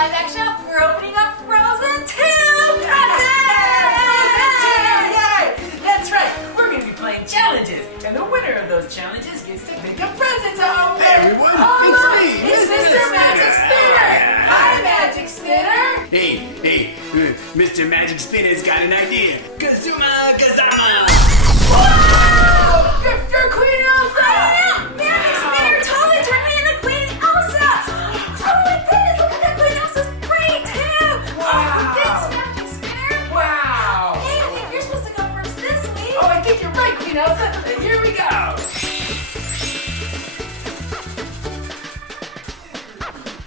live action, we're opening up Frozen 2 presents! Yay! That's right, we're going to be playing challenges, and the winner of those challenges gets to pick a present to open. Hey everyone, it's me, Mr. Magic Spinner! Hi, Magic Spinner! Hey, Mr. Magic Spinner's got an idea. Kazuma Kazama! Whoa! You're Queen Elsa! Magic Spinner totally turned me into Queen Elsa! Oh my goodness, look at that Queen Elsa's pretty too! Wow. Thanks, Magic Spinner! Wow! Hey, I think you're supposed to go first this week! Oh, I think you're right, Queen Elsa, and here we go!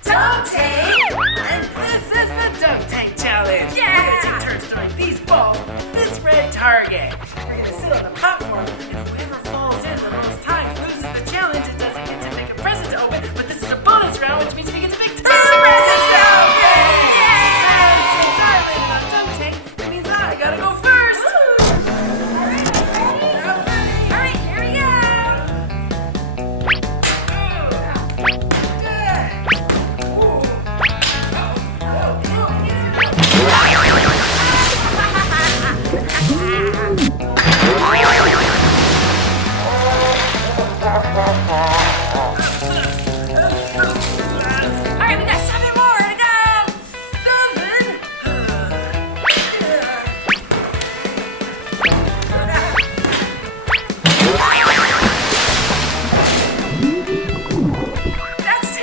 Dunk tank! And this is the dunk tank challenge! Yeah. We're gonna take turns throwing these balls at this red target. We're gonna sit on the platform, and whoever falls in the most times loses the challenge and doesn't get to make a present to open. But this is a bonus round, which means we get to make two presents to open! And since I landed on dunk tank, that means I gotta go first! Alright, here we go! Alright, we got 7 more to go! 7! That's 2!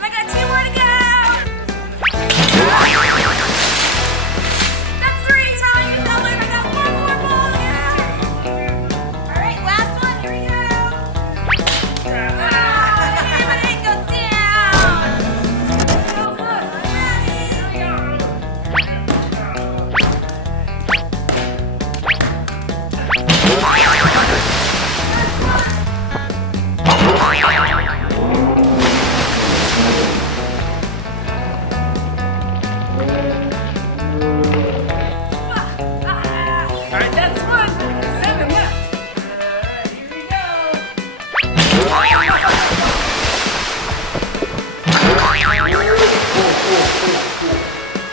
I got 2 more to go! That's 3! Tyler, you fell in. I got 1 more ball to go! Alright, last one. Here we go! Everybody go down! Elsa, Alright, that's 1. 7 left. Here we go.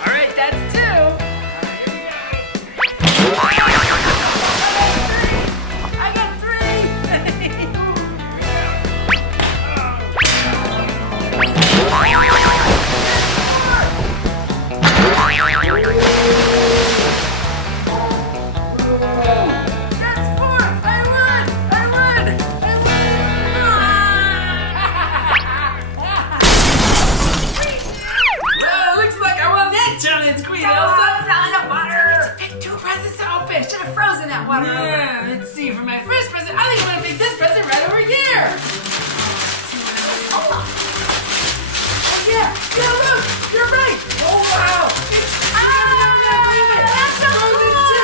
Alright, that's 2. I got 3. That's 4. I won. Well, looks like I won that challenge, Queen Elsa. Pick 2 presents to open. should have frozen that water over. Yeah, let's see. For my first present, I think I'm gonna pick this present right over here. Oh yeah, look, you're right. Oh wow. That's so Frozen cool. 2.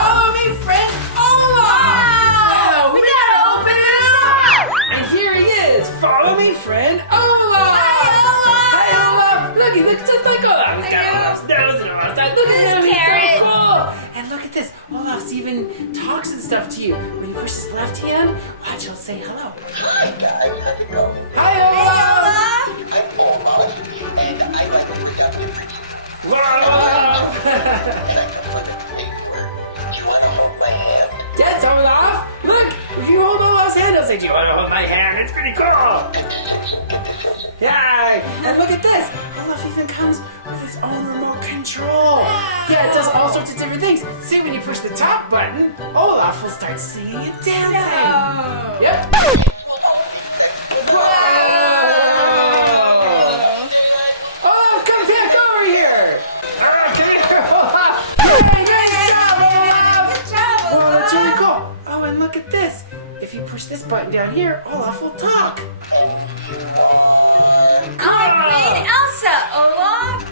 Follow me, friend. Olaf. Wow, We gotta open this up. And here he is. Follow me, friend Olaf. Hi, Olaf. Hi, Olaf. Look, he looks just like Olaf. He's got I know. Olaf's nose and Olaf's eyes. Look at This him. He's carrot. so cool. And look at this. Olaf's even talks and stuff to you. When you push his left hand, watch, he'll say hello. Hi guys, how's it going? Hi, Olaf. I'm Olaf, and I like to present the Olaf. second for the paperwork. Do you want to hold my hand? That's Olaf. Look, if you hold Olaf's hand, he'll say, do you want to hold my hand? It's pretty cool. Yeah, and look at this. Olaf even comes with his own remote control. Yeah, it does all sorts of different things. See, when you push the top button, Olaf will start singing and dancing. Yep. Whoa! Olaf, come back over here. All right, come here, Olaf. Hey, nice job, Olaf. Good job, Oh, that's Olaf. really cool. Oh, and look at this. If you push this button down here, Olaf will talk. I'm Queen Elsa, Olaf.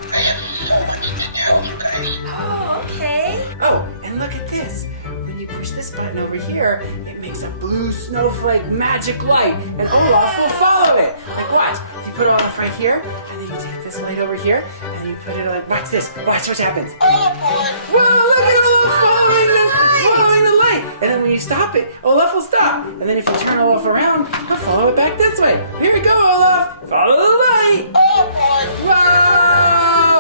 Oh, okay. Oh, and look at this. When you push this button over here, it makes a blue snowflake magic light, and Olaf will follow it. Like, watch. If you put Olaf right here, and then you take this light over here, and you put it on. Watch this. Watch what happens. Whoa, look at Olaf following the light. And then when you stop it, Olaf will stop. And then if you turn Olaf around, he'll follow it back this way. Here we go, Olaf. Follow the light. Wow!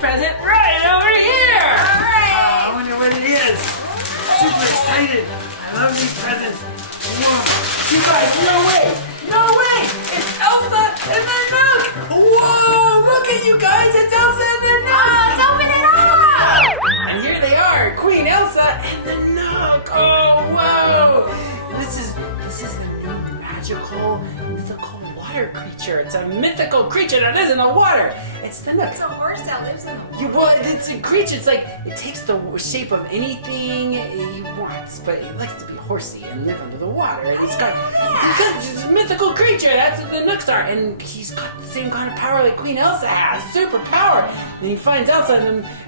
present right over here. All right. I wonder what it is. Super excited. I love these presents. Whoa. You guys, no way. No way. It's Elsa and the Nook. Whoa, look at you guys. It's Elsa and the Nook. Let's open it up. And here they are, Queen Elsa and the Nook. Oh, whoa. This is the new magical, mythical water creature. It's a mythical creature that lives in the water. It's the Nook. It's a horse that lives in the water. Well, it's a creature. It's like it takes the shape of anything he wants, but he likes to be horsey and live under the water. And he's got he's a mythical creature. That's what the Nooks are, and he's got the same kind of power like Queen Elsa has, super power. And he finds Elsa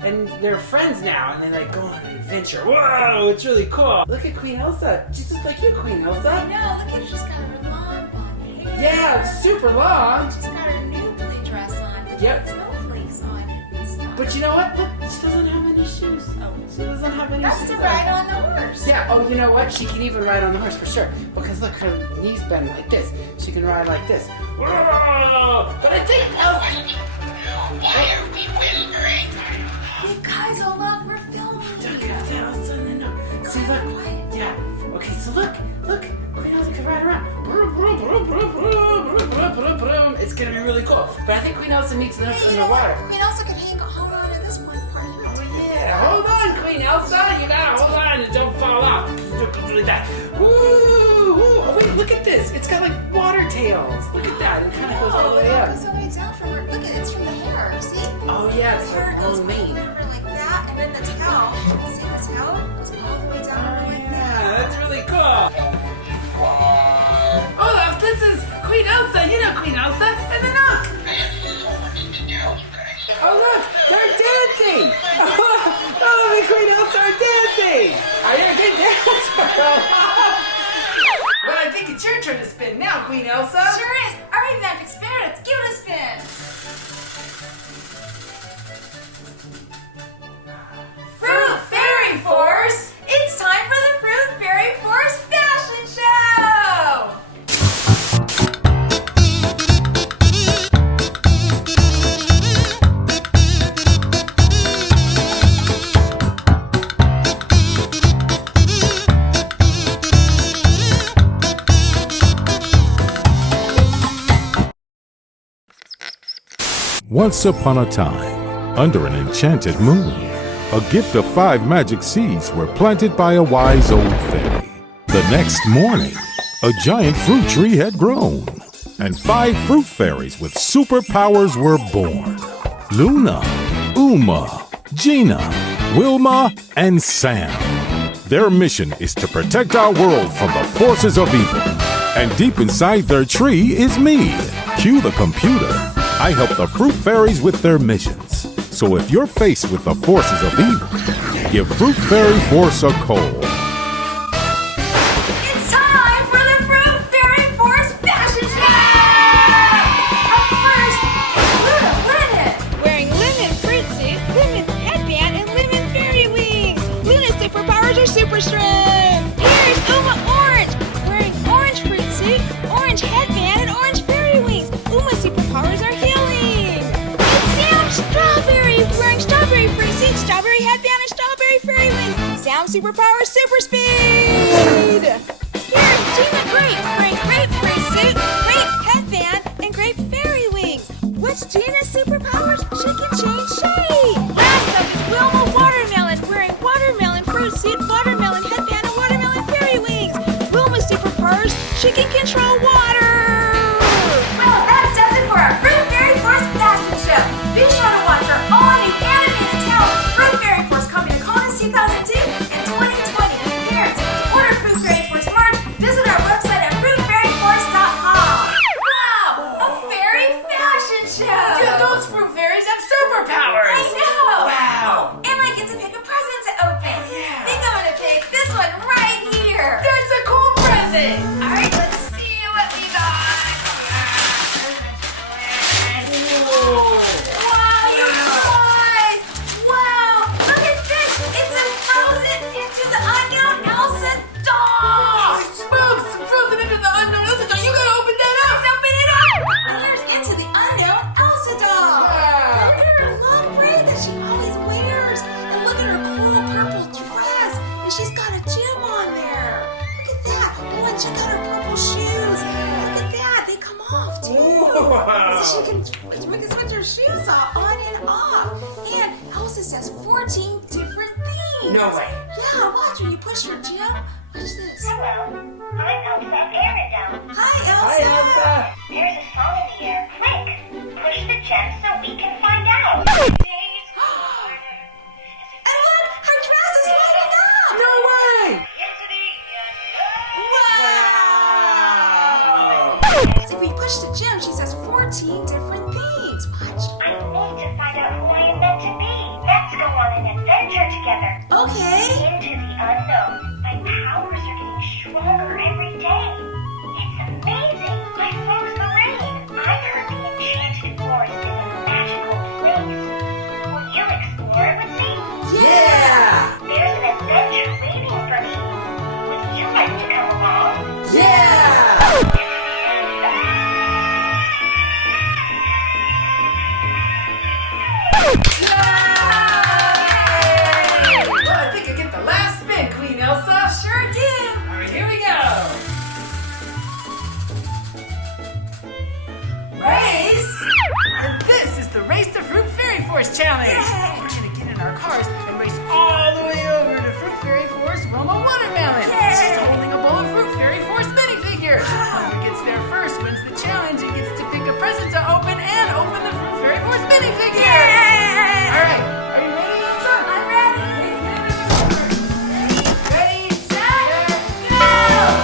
and they're friends now, and they like go on an adventure. Whoa, it's really cool. Look at Queen Elsa. She's just like you, Queen Elsa. No, look at her. She's got her long blonde hair. Yeah, it's super long. She's got her new play dress on. With Yep. snowflakes on it and stuff. But you know what? Look, she doesn't have any shoes. Oh. She doesn't have any That's shoes. to ride on the horse. Yeah, oh, you know what? She can even ride on the horse for sure. Because look, her knees bend like this. She can ride like this. Whoa! But I think Elsa... Why are we whispering? You guys, Olaf, we're filming. Look at Elsa and the Nook. See, look. Quiet. Yeah. Okay, so look. Queen Elsa can ride around. It's gonna be really cool. But I think Queen Elsa needs to Hey, in you the know water. what? Queen Elsa can hold on to this one part here. Oh yeah, hold on, Queen Elsa. You gotta hold on and don't fall off. Like that. Woo! Oh wait, look at this. It's got like water tails. Look at that. It kind of goes all the way It up. goes all the way down from her. Look at it. It's from the hair. See? Oh yeah, it's The hair like goes long all mane. over like that, and then the tail. See the tail? Goes all the way down over like that. Yeah, that's really cool. Olaf, this is Queen Elsa. You know Queen Elsa and the Nook. Oh look, they're dancing. Oh, the Queen Elsa are dancing. Are you a good dancer? Well, I think it's your turn to spin now, Queen Elsa. Sure is. All right, Magic Spirits, give it a spin. Fruit Fairy Force. It's time for the Fruit Fairy Force fashion show. Once upon a time, under an enchanted moon, a gift of 5 magic seeds were planted by a wise old fairy. The next morning, a giant fruit tree had grown, and 5 fruit fairies with superpowers were born. Luna, Ooma, Gina, Wilma, and Sam. Their mission is to protect our world from the forces of evil. And deep inside their tree is me. Cue the computer. I help the fruit fairies with their missions. So if you're faced with the forces of evil, give Fruit Fairy Force a call. It's time for the Fruit Fairy Force fashion show. Up first, Luna, what is it? Wearing lemon fruit suit, lemon headband, and lemon fairy wings. Luna's superpowers are super strength. Here's Ooma Orange, wearing orange fruit suit, orange headband, and orange fairy wings. Ooma's superpowers are healing. And Sam Strawberry, wearing strawberry fruit suit, strawberry headband, and strawberry fairy wings. Sam's superpowers super speed. Here's Gina Grape, wearing grape fruit suit, grape headband, and grape fairy wings. What's Gina's superpowers? She can change shape. Last up is Wilma Watermelon, wearing watermelon fruit suit, watermelon headband, and watermelon fairy wings. Wilma's superpowers, she can control water. Well, that does it for our Fruit Fairy Force fashion show. Be sure to watch our all-new animated talent, Fruit Fairy Force, coming to Konas2002 in 2020. Parents, to order Fruit Fairy Force merch, visit our website at fruitfairyforce.com. Wow, a fairy fashion show. Dude, those fruit fairies have superpowers. I know. Wow. And I get to pick a present to open. Yeah. I think I'm gonna pick this one right here. That's a cool present. All right, let's see what we got. Wow, you guys! can switch her shoes on and off. And Elsa says 14 different things. No way. Yeah, watch when you push her, Jim. Watch this. Hello, I'm Elsa Arendelle. Hi, Hi, Elsa. Elsa. There's a song in the air. Quick, push the gem so we can find out. And look, her dress is lighting up. No way. Wow. So if we push the gem, she says 14 different things. Watch. I need to find out who I am meant to be. Let's go on an adventure together. Okay. Into the unknown. My powers are getting stronger every day. It's amazing. My folks the rain. I've heard the enchanted forest is a magical place. Will you explore it with me? Yeah. There's an adventure waiting for me. Would you like to come along? Yeah. Well, I think I get the last spin, Queen Elsa. Sure did. All right, here we go. Race! And this is the Race to Fruit Fairy Forest Challenge. We're gonna get in our cars and race all the way over to Fruit Fairy Forest Wilma Watermelon. She's holding a bowl of Fruit Fairy Forest minifigures. Whoever gets there first wins the challenge and gets to pick a present to open and open the Fruit Fairy Forest minifigures. All right, are you ready, Elsa? I'm ready. Ready, Set, go.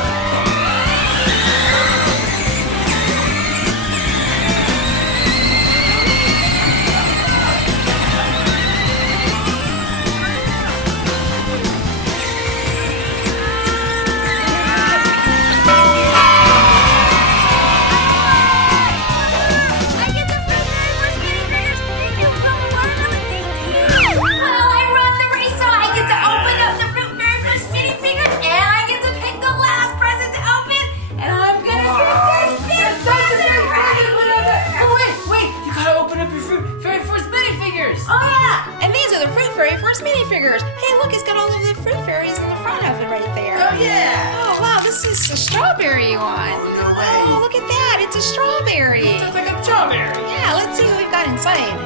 I get the Fruit Fairy Forest minifigures. Thank you, Wilma Watermelon. Thank you. Well, I run the race, so I get to open up the Fruit Fairy Forest minifigures, and I get to pick the last present to open, and I'm gonna get this big present. Oh, wait, you gotta open up your Fruit Fairy Forest minifigures. Oh yeah, and these are the Fruit Fairy Forest minifigures. Hey, look, it's got all of the fruit fairies in the front of it right there. Oh, yeah. Oh wow, this is the strawberry one. No way. Oh, look at that, it's a strawberry. Sounds like a strawberry. Yeah, let's see what we've got inside.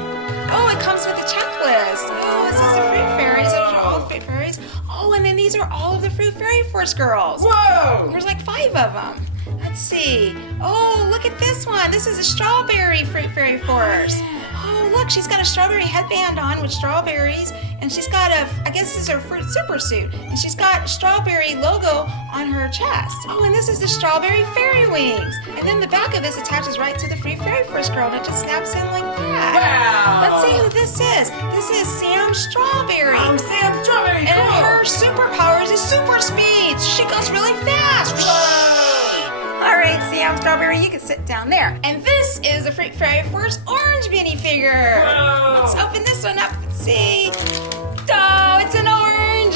Oh, it comes with a checklist. Oh, it says the fruit fairies. Those are all the fruit fairies. Oh, and then these are all of the Fruit Fairy Forest girls. Whoa! There's like 5 of them. Let's see. Oh, look at this one. This is a strawberry Fruit Fairy Forest. Oh, look, she's got a strawberry headband on with strawberries, and she's got I guess this is her fruit super suit, and she's got a strawberry logo on her chest. Oh, and this is the strawberry fairy wings. And then the back of this attaches right to the Fruit Fairy Forest girl, and it just snaps in like that. Wow! Let's see who this is. This is Sam Strawberry. I'm Sam Strawberry. And Cool. her superpowers is super speed. She goes really fast. All right, Sam Strawberry, you can sit down there. And this is the Fruit Fairy Forest orange minifigure. Whoa. Let's open this one up and see. Oh, it's an orange.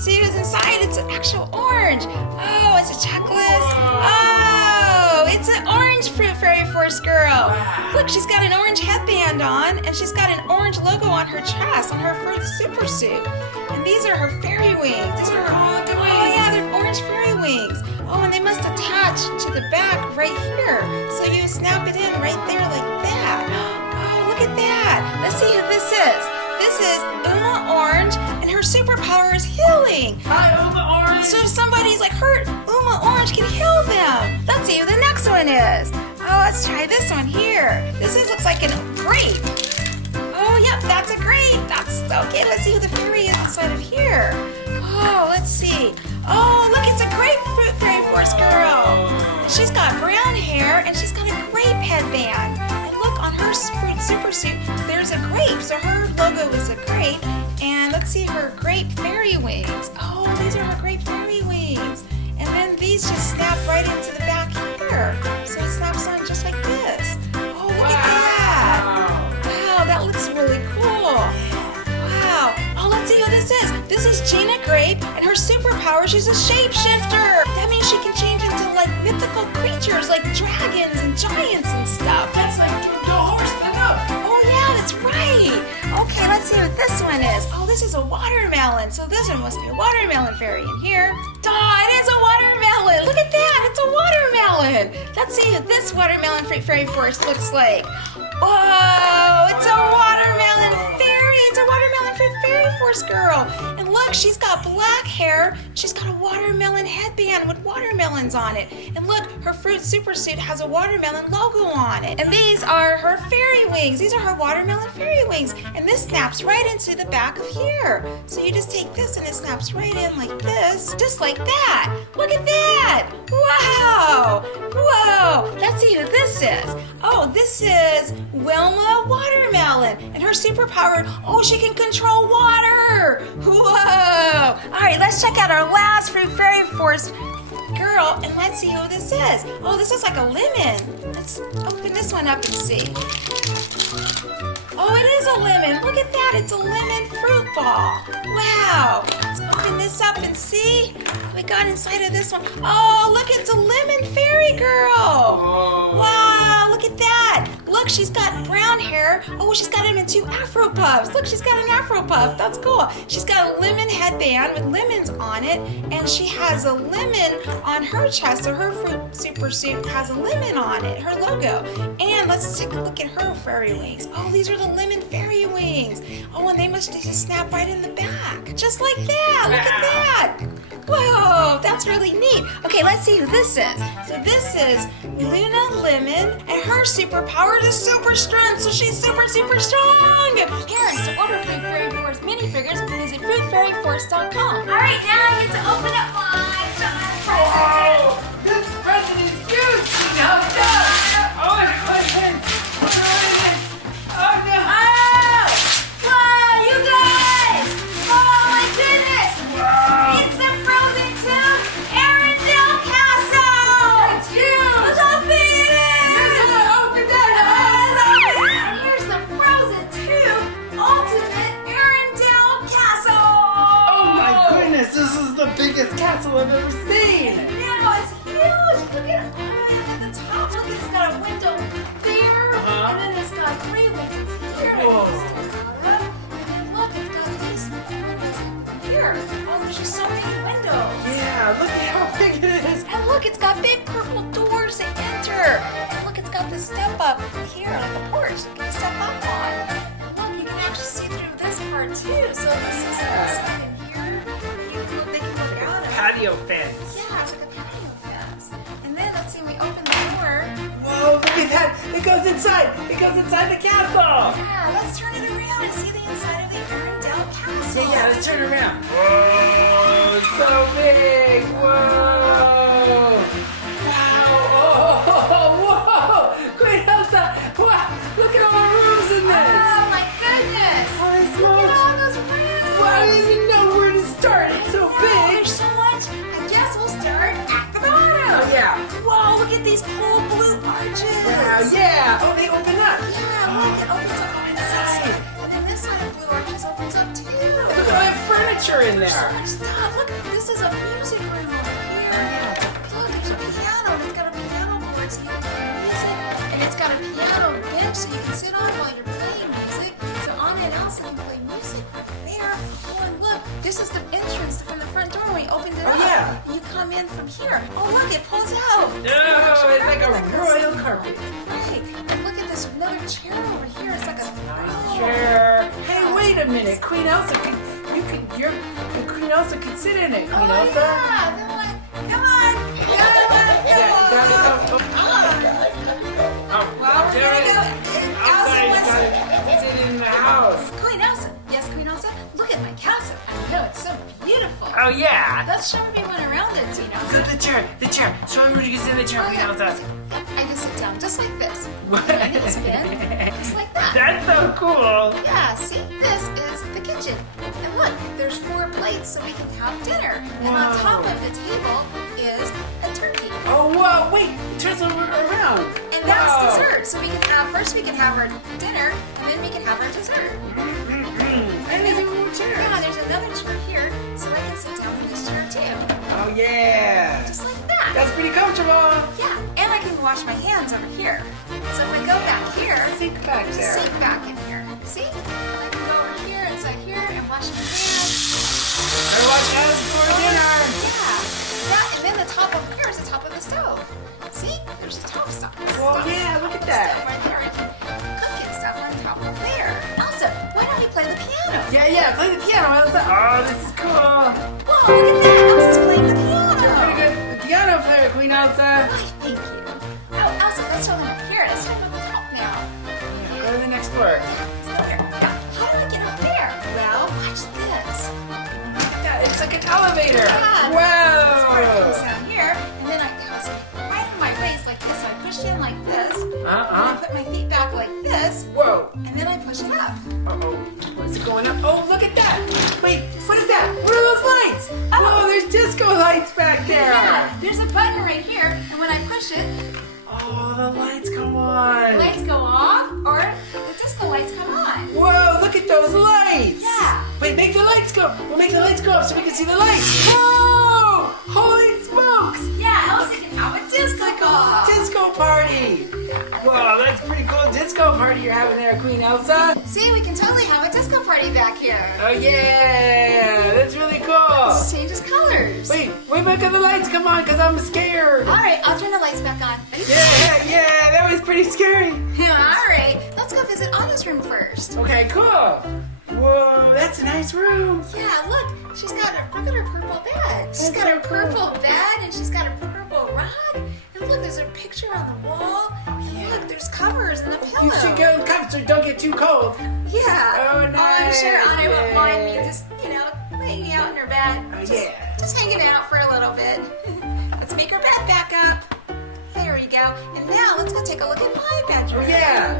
See who's inside? It's an actual orange. Oh, it's a checklist. Oh, it's an orange Fruit Fairy Forest girl. Look, she's got an orange headband on, and she's got an orange logo on her chest, on her fruit super suit. And these are her fairy wings. These are her, oh yeah, they're orange fairy wings. Oh, and they must attach to the back right here. So you snap it in right there like that. Oh, look at that. Let's see who this is. This is Ooma Orange, and her superpower is healing. Hi, Ooma Orange. So if somebody's like hurt, Ooma Orange can heal them. Let's see who the next one is. Oh, let's try this one here. Looks like a grape. Oh, yep, that's a grape. That's okay. Let's see who the fairy is inside of here. Oh, let's see. Oh, look, it's a grapefruit fairy forest girl. She's got brown hair and she's got a grape headband. And look, on her fruit super suit, there's a grape. So her logo is a grape. And let's see her grape fairy wings. Oh, these are her grape fairy wings. And then these just snap right into the back here. So it snaps on just like this. Oh, look at that. Wow, that looks really cool. Wow. Oh, let's see who this is. This is Gina Grape, and her superpower, she's a shapeshifter. That means she can change into like mythical creatures like dragons and giants and stuff. That's like the horse the nook. Oh yeah, that's right. Okay, let's see what this one is. Oh, this is a watermelon. So this one must be a watermelon fairy in here. Duh, it is a watermelon. Look at that, it's a watermelon. Let's see what this watermelon fairy forest looks like. Whoa, it's a watermelon fairy. It's a watermelon fruit fairy force girl. And look, she's got black hair. She's got a watermelon headband with watermelons on it. And look, her fruit super suit has a watermelon logo on it. And these are her fairy wings. These are her watermelon fairy wings. And this snaps right into the back of here. So you just take this and it snaps right in like this. Just like that. Look at that. Wow. Whoa. Let's see who this is. Oh, this is Wilma Watermelon. And her superpower, oh, she can control water. Whoa. All right, let's check out our last fruit fairy force girl and let's see who this is. Oh, this is like a lemon. Let's open this one up and see. Oh, it is a lemon. Look at that. It's a lemon fruit ball. Wow. Let's open this up and see what we got inside of this one. Oh, look, it's a lemon fairy girl. Oh. Wow, look at that. Look, she's got brown hair. Oh, she's got them in two afro puffs. Look, she's got an afro puff. That's cool. She's got a lemon headband with lemons on it, and she has a lemon on her chest. So her fruit super suit has a lemon on it, her logo. And let's take a look at her fairy wings. Oh, these are the lemon fairy wings. Oh, and they must just snap right in the back. Just like that. Look at that. Whoa, that's really neat. Okay, let's see who this is. So this is Luna Lemon, and her superpower is super strength. So she's super strong. Parents, to order Fruit Fairy Force minifigures, visit fruitfairyforce.com. All right, now I get to open up my giant present. Oh, this present is huge. Now, oh my goodness. What is it? Oh no. Oh! Wow, you guys! Oh my goodness! Wow. It's the Frozen 2 Arendelle Castle! It's huge. Look how big it is! You're gonna open that And here's the Frozen 2 Ultimate Arendelle Castle! Oh my goodness, this is the biggest castle I've ever seen! Now it's huge! Look at it at the top. Look, it's got a window there, and then it's got 3 windows here. Whoa. And then look, it's got these windows here. Oh, there's just so many windows. Yeah, look at how big it is! And look, it's got big purple doors to enter. And look, it's got the step up here, like a porch. You can step up on. Look, you can actually see through this part too. So this is inside in here. They can look out at. Patio fence. Yeah, it's like a patio fence. And then let's see, we open the door. Whoa, look at that! It goes inside! It goes inside the castle! Yeah, let's turn it around and see the inside of the Arendelle Castle. Yeah, let's turn around. Whoa, it's so big! Whoa! Wow! Oh, whoa! Great Elsa! Wow! Look at all the rooms in this! Oh my goodness! Holy Look smokes! at all those rooms! Wow, I didn't even know where to start! It's so Oh, big! there's so much. I guess we'll start at the bottom. Oh, yeah! Whoa, look at these cool blue arches. Wow, yeah! Oh, they open up! Yeah, look, it opens up on the side. And then this side of blue arches opens up too. Look at all that furniture in There's so there! much stuff. Look, this is a music room over here. Look, there's a piano. It's got a piano board so you can play music. And it's got a piano bench so you can sit on while you're playing music. So Anna and Elsa can play music there. Oh, and look, this is the entrance from the front door when you opened it Oh, up. yeah. You come in from here. Oh, look, it pulls out. No, it's like a royal carpet. Right. And look at this another chair over here. It's like a throne. Sure. Hey, wait a minute. Queen Elsa could, Queen Elsa could sit in it. Queen Oh, Elsa. yeah. Come on. Come on. Yeah, gotta go. Oh, Well, we're gonna go. outside. You gotta sit in the house. Queen Elsa. Yes, Queen Elsa. Look at my castle. No, it's so beautiful. Oh yeah. Let's show everyone around it, Tina. So the chair. Show everybody who's in the chair, Queen Elsa. Yep, I just sit down just like this. What? And I can spin just like that. That's so cool. Yeah, see, this is the kitchen. And look, there's 4 plates so we can have dinner. And on Whoa. top of the table is a turkey. Oh whoa! Wait, turn around. And that's Wow. dessert. So we can have, first we can have our dinner, and then we can have our dessert. And there's a little chair. Yeah, there's another chair here, so I can sit down in this chair too. Oh yeah. Just like that. That's pretty comfortable. Yeah, and I can wash my hands over here. So if I go back here, Sink back there's a there. sink back in here. See? And I can go over here, inside here, and wash my hands. Better watch out for dinner. Yeah. Yeah, and then the top of here is the top of the stove. See? There's the top stuff. Well, yeah, look at The that. stove right there. I can cook Yeah, play the piano, Elsa. Oh, this is cool. Whoa, look at that. Elsa's playing the piano. Pretty good. The piano player, Queen Elsa. Why, thank you. Oh, Elsa, let's show them up here. Let's start at the top now. Yeah, go to the next floor. Let's go here. Now, how do I get up there? Well, watch this. Yeah, it's like an elevator. Yeah. Wow. It comes down here, and then I was right in my waist like this. So I push in like this. And I put my feet back like this. Whoa. And then I push it up. Uh-oh. What's going on? Oh, look at that. Wait, what is that? What are those lights? Oh, there's disco lights back there. Yeah, there's a button right here, and when I push it, Oh, the lights come on. the lights go off, or the disco lights come on. Whoa, look at those lights. Yeah. Wait, make the lights go. We'll make the lights go up so we can see the lights. Whoa! Holy smokes! Yeah, Elsa can have a disco ball. Disco party. Whoa, that's pretty cool disco party you're having there, Queen Elsa. See, we can totally have a disco party back here. Oh, yeah. That's really cool. It changes colors. Wait, make the lights come on because I'm scared. All right, I'll turn the lights back on. Ready? Yeah, that was pretty scary. Yeah, all right. Let's go visit Anna's room first. Okay, cool. Whoa, that's a nice room. Yeah, look, she's got look at her purple bed. She's got her purple bed, and she's got a purple rug. And look, there's a picture on the wall. And look, there's covers and a pillow. You should go and so don't get too cold. Yeah. Oh, I'm nice. sure Anna won't mind me just, laying out in her bed. Oh, Just- yeah. Just hanging out for a little bit. Let's make her bed back up. There we go. And now let's go take a look at my bedroom. Oh, yeah.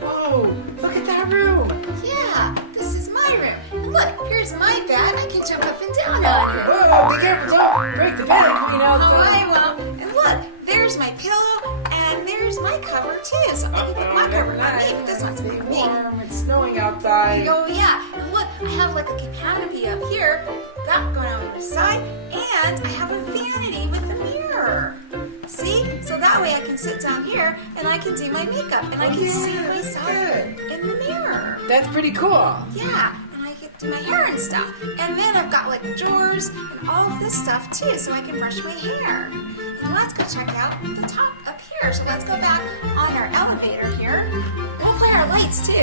Whoa, look at that room. Yeah, this is my room. And look, here's my bed. I can jump up and down on it. Whoa, be careful, don't break the bed, Queen Elsa. Oh, I won't. And look, there's my pillow, and there's my cover too. So maybe put my cover on me, but this one's for me. Warm. It's snowing outside. Oh yeah, and look, I have like a canopy up here, that going on the side, and I have a vanity with a mirror. See? So that way I can sit down here and I can do my makeup and I can see myself in the mirror. That's pretty cool. Yeah, and I can do my hair and stuff. And then I've got like drawers and all of this stuff too, so I can brush my hair. And let's go check out the top up here. So let's go back on our elevator here. We'll play our lights too.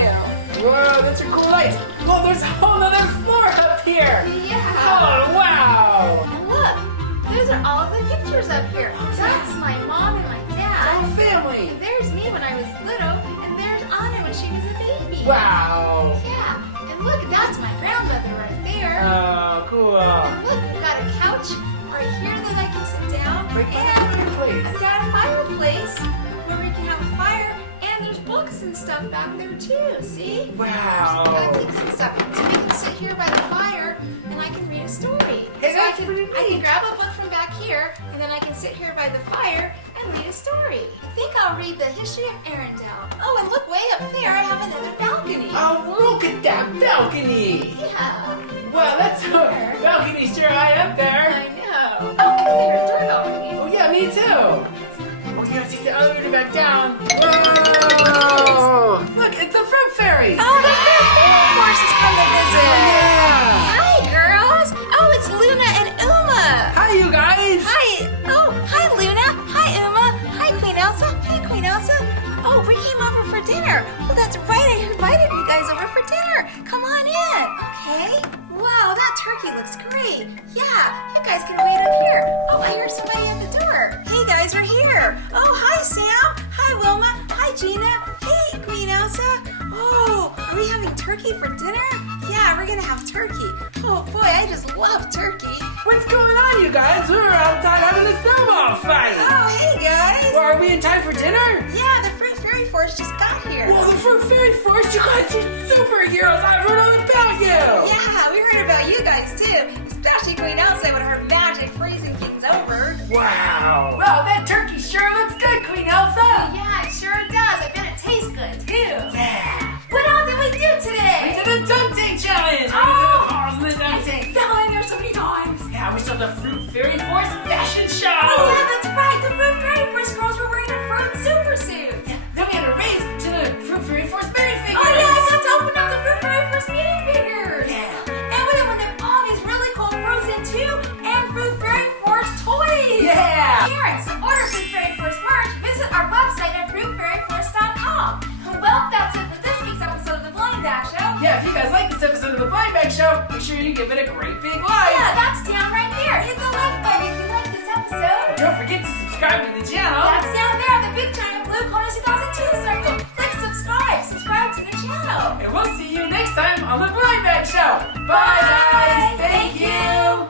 Whoa, those are cool lights. Whoa, there's a whole other floor up here. Yeah. Oh, wow. And look, those are all of the pictures up here. That's my mom and my dad. Oh, family. And there's me when I was little, and there's Anna when she was a baby. Wow. Yeah, and look, that's my grandmother right there. Oh, cool. And look, we've got a couch right here that I can sit down. Right by the And fireplace. I've got a fireplace where we can have a fire, and there's books and stuff back there too, see? Wow. Got books and stuff. So we can sit here by the fire, and I can read a story. Hey, So that's I pretty can neat. grab a book from back here, and then I can sit here by the fire and read a story. I think I'll read the history of Arendelle. Oh, and look way up there, I have another balcony. Oh, look at that balcony. Yeah, Wow, that's a balcony sure high up there. I know. Oh, and a favorite door balcony. Oh, yeah, me too. Oh, you have to take the elevator back down. Whoa. Look, it's the fruit fairy. Oh, the fruit fairy force has come to visit. Yeah. Hi, girls. Oh, it's Luna and Ooma. Hi, you guys. Hi. Oh, hi, Luna. Hi, Ooma. Hi, Queen Elsa. Hi, Queen Elsa. Oh, we came over for dinner. Oh, that's right. I invited you guys over for dinner. Come on in. Okay. Wow, that turkey looks great. Yeah, you guys can wait up here. Oh, I hear somebody at the door. Hey, guys are here. Oh, hi, Sam. Hi, Wilma. Hi, Gina. Hey, Queen Elsa. Oh, are we having turkey for dinner? Yeah, we're gonna have turkey. Oh boy, I just love turkey. What's going on, you guys? We're outside having a snowball fight. Oh, hey guys. Well, are we in time for dinner? Yeah, the Fruit Fairy Force just got here. Whoa, the fruit fairy force! You guys are superheroes! I've heard all about you! Yeah, we heard about you guys too. Especially Queen Elsa with her magic freezing things over. Wow! Well, that turkey sure looks good, Queen Elsa! Yeah, it sure does. I bet it tastes good too. Yeah! What all did we do today? We did a dunk tank challenge! Oh! We did the balls in the dunk tank! Fell in there so many times. Yeah, we saw the Fruit Fairy Force fashion show! Oh yeah, that's right. The Fruit Fairy Force girls were wearing their fruit super suits. Yeah, then we had a race to the Fruit Fairy Force berry figures! Oh yeah, I got to open up the Fruit Fairy Force meeting figures. Yeah! And we opened up all these really cool Frozen 2 and Fruit Fairy Force toys. Yeah! Parents, to order Fruit Fairy Force merch, visit our website at fruitfairyforce.com. Well, that's it for this week's episode of the Blind Dash Show. Yeah, if you guys like this episode of the Blind Bag Show, make sure you give it a great big like. Yeah, that's down right there. Hit the like button if you like this episode. Don't forget to subscribe to the channel. That's down there on the big giant blue Konas2002 circle. Click subscribe. Subscribe to the channel. And we'll see you next time on the Blind Bag Show. Bye.